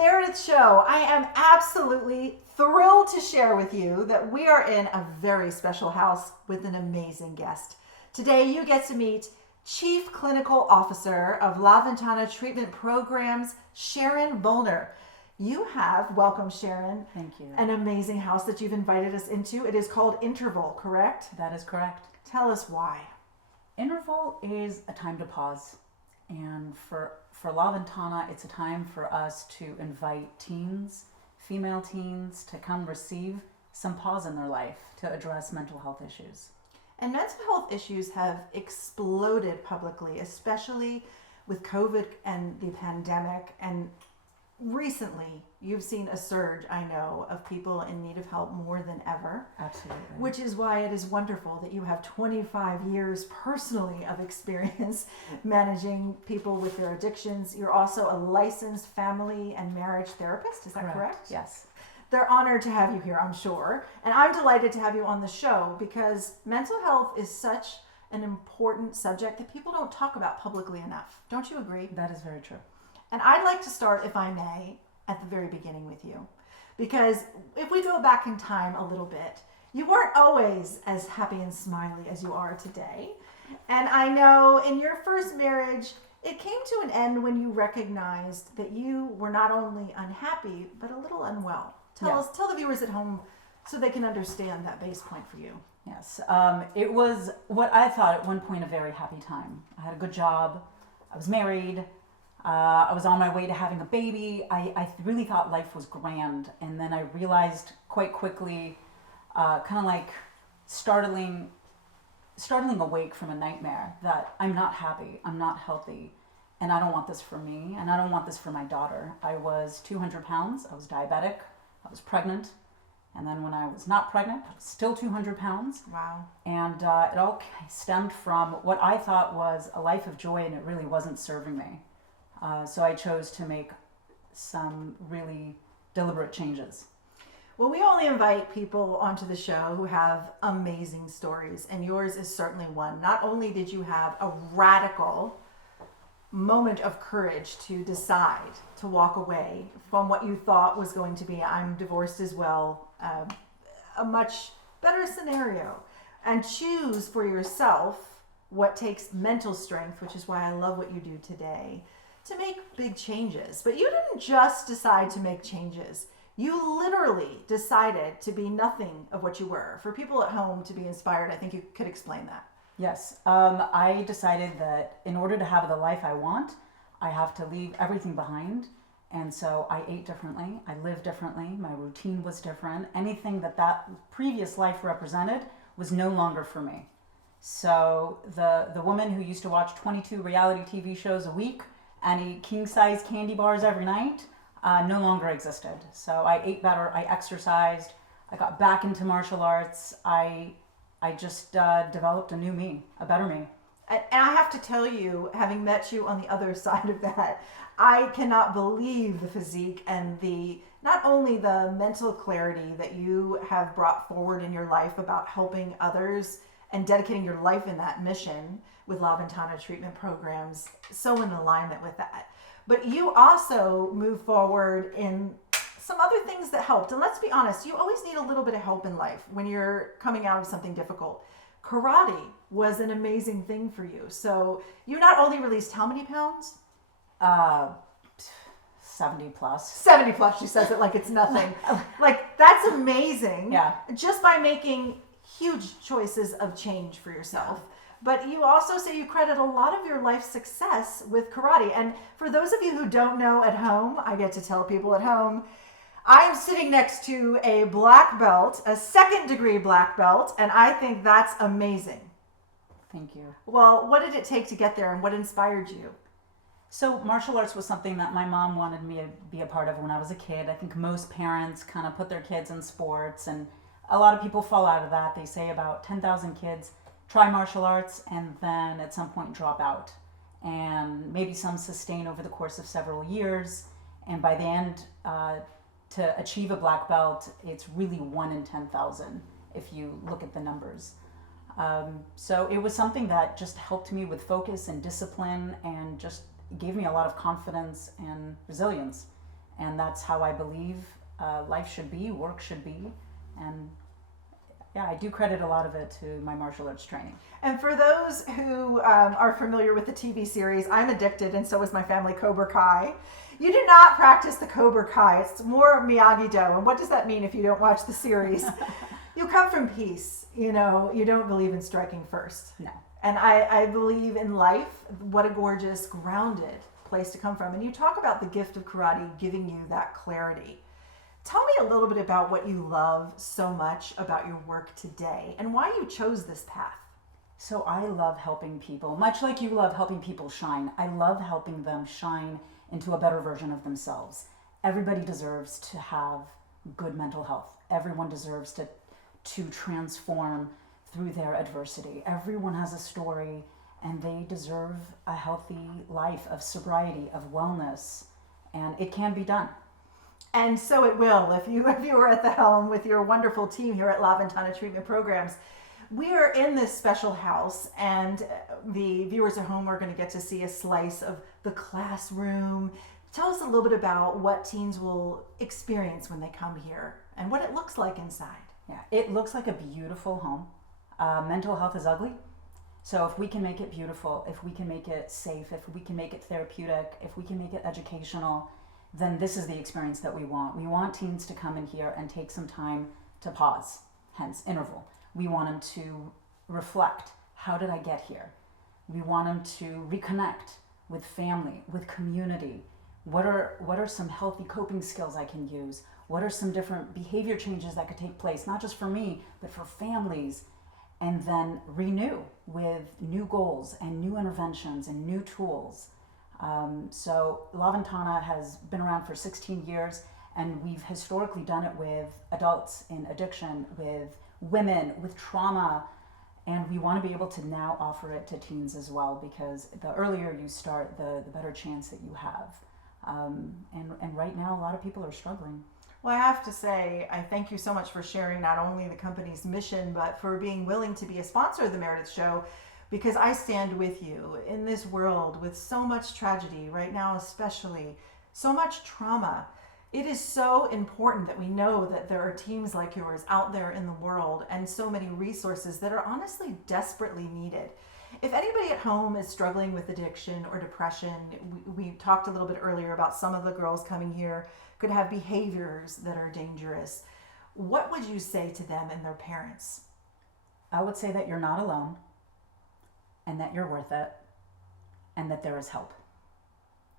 Meredith Show. I am absolutely thrilled to share with you that we are in a very special house with an amazing guest. Today you get to meet Chief Clinical Officer of La Ventana Treatment Programs, Sharon Volner. You have, welcome Sharon. Thank you. An amazing house that you've invited us into. It is called Interval, correct? That is correct. Tell us why. Interval is a time to pause. And for La Ventana, it's a time for us to invite teens, female teens, to come receive some pause in their life to address mental health issues. And mental health issues have exploded publicly, especially with COVID and the pandemic. And recently, you've seen a surge, I know, of people in need of help more than ever. Absolutely. Which is why it is wonderful that you have 25 years personally of experience managing people with their addictions. You're also a licensed family and marriage therapist. Is that correct? Yes. They're honored to have you here, I'm sure. And I'm delighted to have you on the show because mental health is such an important subject that people don't talk about publicly enough. Don't you agree? That is very true. And I'd like to start, if I may, at the very beginning with you. Because if we go back in time a little bit, you weren't always as happy and smiley as you are today. And I know in your first marriage, it came to an end when you recognized that you were not only unhappy, but a little unwell. Tell the viewers at home so they can understand that base point for you. Yes. It was what I thought at one point a very happy time. I had a good job. I was married. I was on my way to having a baby. I really thought life was grand. And then I realized quite quickly, kind of like startling awake from a nightmare, that I'm not happy, I'm not healthy, and I don't want this for me, and I don't want this for my daughter. I was 200 pounds, I was diabetic, I was pregnant, and then when I was not pregnant, I was still 200 pounds. Wow. And it all stemmed from what I thought was a life of joy, and it really wasn't serving me. So I chose to make some really deliberate changes. Well, we only invite people onto the show who have amazing stories, and yours is certainly one. Not only did you have a radical moment of courage to decide to walk away from what you thought was going to be, I'm divorced as well, a much better scenario, and choose for yourself what takes mental strength, which is why I love what you do today, to make big changes. But you didn't just decide to make changes. You literally decided to be nothing of what you were. For people at home to be inspired, I think you could explain that. Yes. I decided that in order to have the life I want, I have to leave everything behind. And so I ate differently. I lived differently. My routine was different. Anything that previous life represented was no longer for me. So the woman who used to watch 22 reality TV shows a week and eat king-size candy bars every night no longer existed. So I ate better. I exercised. I got back into martial arts. I just developed a new me, a better me. And I have to tell you, having met you on the other side of that, I cannot believe the physique and not only the mental clarity that you have brought forward in your life about helping others and dedicating your life in that mission with La Ventana Treatment Programs, so in alignment with that. But you also move forward in some other things that helped. And let's be honest, you always need a little bit of help in life when you're coming out of something difficult. Karate was an amazing thing for you. So you not only released how many pounds? 70 plus. 70 plus, she says it like it's nothing. Like, that's amazing. Yeah. Just by making huge choices of change for yourself. But you also say you credit a lot of your life success with karate. And for those of you who don't know at home, I get to tell people at home, I'm sitting next to a black belt, a second-degree black belt, and I think that's amazing. Thank you. Well, what did it take to get there, and what inspired you? So martial arts was something that my mom wanted me to be a part of when I was a kid. I think most parents kind of put their kids in sports, and a lot of people fall out of that. They say about 10,000 kids try martial arts and then at some point drop out. And maybe some sustain over the course of several years. And by the end, to achieve a black belt, it's really 1 in 10,000 if you look at the numbers. So it was something that just helped me with focus and discipline and just gave me a lot of confidence and resilience. And that's how I believe life should be, work should be. And yeah, I do credit a lot of it to my martial arts training. And for those who are familiar with the TV series, I'm addicted, and so is my family, Cobra Kai. You do not practice the Cobra Kai. It's more Miyagi-Do. And what does that mean if you don't watch the series? You come from peace. You know, you don't believe in striking first. No. And I believe in life. What a gorgeous, grounded place to come from. And you talk about the gift of karate giving you that clarity. Tell me a little bit about what you love so much about your work today and why you chose this path. So I love helping people, much like you love helping people shine. I love helping them shine into a better version of themselves. Everybody deserves to have good mental health. Everyone deserves to transform through their adversity. Everyone has a story, and they deserve a healthy life of sobriety, of wellness, and it can be done. And so it will if you are at the helm with your wonderful team here at La Ventana Treatment Programs. We are in this special house, and the viewers at home are going to get to see a slice of the classroom. Tell us a little bit about what teens will experience when they come here and what it looks like inside. Yeah, it looks like a beautiful home. Mental health is ugly. So if we can make it beautiful, if we can make it safe, if we can make it therapeutic, if we can make it educational, then this is the experience that we want. We want teens to come in here and take some time to pause, hence interval. We want them to reflect. How did I get here? We want them to reconnect with family, with community. What are some healthy coping skills I can use? What are some different behavior changes that could take place, not just for me, but for families? And then renew with new goals and new interventions and new tools. So La Ventana has been around for 16 years, and we've historically done it with adults in addiction, with women, with trauma, and we want to be able to now offer it to teens as well, because the earlier you start, the better chance that you have. And right now, a lot of people are struggling. Well, I have to say, I thank you so much for sharing not only the company's mission, but for being willing to be a sponsor of the Meredith Show, because I stand with you in this world with so much tragedy right now, especially so much trauma. It is so important that we know that there are teams like yours out there in the world and so many resources that are honestly desperately needed. If anybody at home is struggling with addiction or depression, we talked a little bit earlier about some of the girls coming here could have behaviors that are dangerous. What would you say to them and their parents? I would say that you're not alone, and that you're worth it, and that there is help.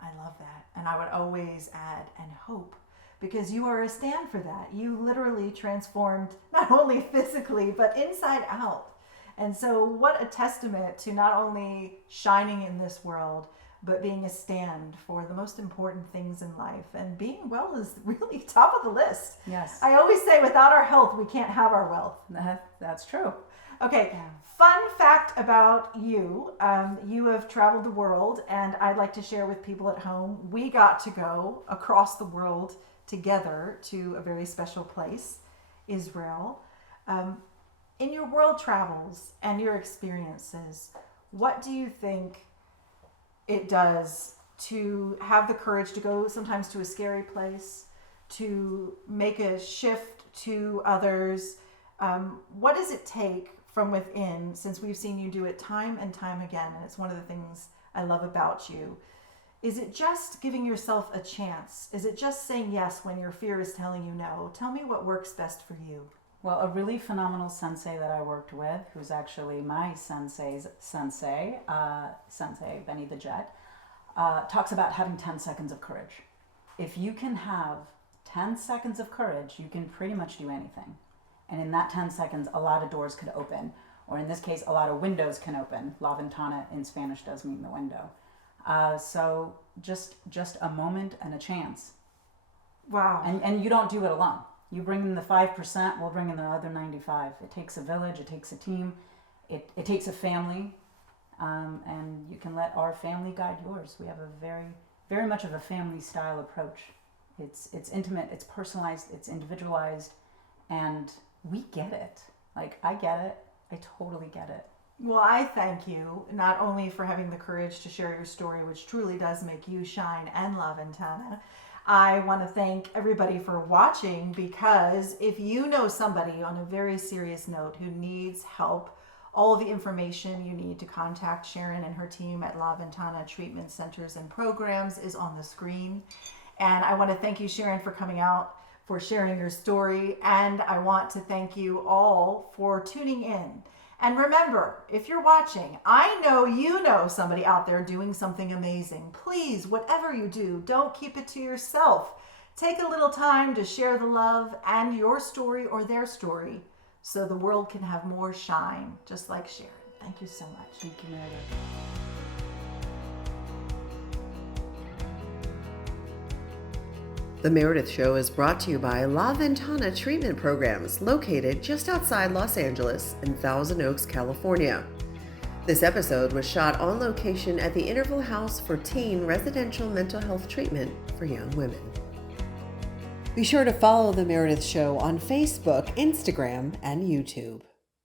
I love that. And I would always add, and hope, because you are a stand for that. You literally transformed not only physically, but inside out. And so what a testament to not only shining in this world, but being a stand for the most important things in life. And being well is really top of the list. Yes. I always say without our health, we can't have our wealth. That's true. Okay, Yeah. Fun fact about you. You have traveled the world, and I'd like to share with people at home. We got to go across the world together to a very special place, Israel. In your world travels and your experiences, what do you think it does to have the courage to go sometimes to a scary place, to make a shift to others? What does it take from within, since we've seen you do it time and time again, and it's one of the things I love about you? Is it just giving yourself a chance? Is it just saying yes when your fear is telling you no? Tell me what works best for you. Well, a really phenomenal sensei that I worked with, who's actually my sensei's sensei, Sensei Benny the Jet, talks about having 10 seconds of courage. If you can have 10 seconds of courage, you can pretty much do anything. And in that 10 seconds, a lot of doors could open, or in this case, a lot of windows can open. La ventana in Spanish does mean the window. So just a moment and a chance. Wow. And you don't do it alone. You bring in the 5%, we'll bring in the other 95. It takes a village, it takes a team, it takes a family, and you can let our family guide yours. We have a very, very much of a family style approach. It's intimate, it's personalized, it's individualized, and we get it. Like, I get it. I totally get it. Well, I thank you not only for having the courage to share your story, which truly does make you shine, and La Ventana. I want to thank everybody for watching, because if you know somebody on a very serious note who needs help, all of the information you need to contact Sharon and her team at La Ventana Treatment Centers and Programs is on the screen. And I want to thank you, Sharon, for coming out, for sharing your story. And I want to thank you all for tuning in. And remember, if you're watching, I know you know somebody out there doing something amazing. Please, whatever you do, don't keep it to yourself. Take a little time to share the love and your story or their story so the world can have more shine, just like Sharon. Thank you so much. Thank you, Meredith. The Meredith Show is brought to you by La Ventana Treatment Programs, located just outside Los Angeles in Thousand Oaks, California. This episode was shot on location at the Interval House for Teen Residential Mental Health Treatment for Young Women. Be sure to follow The Meredith Show on Facebook, Instagram, and YouTube.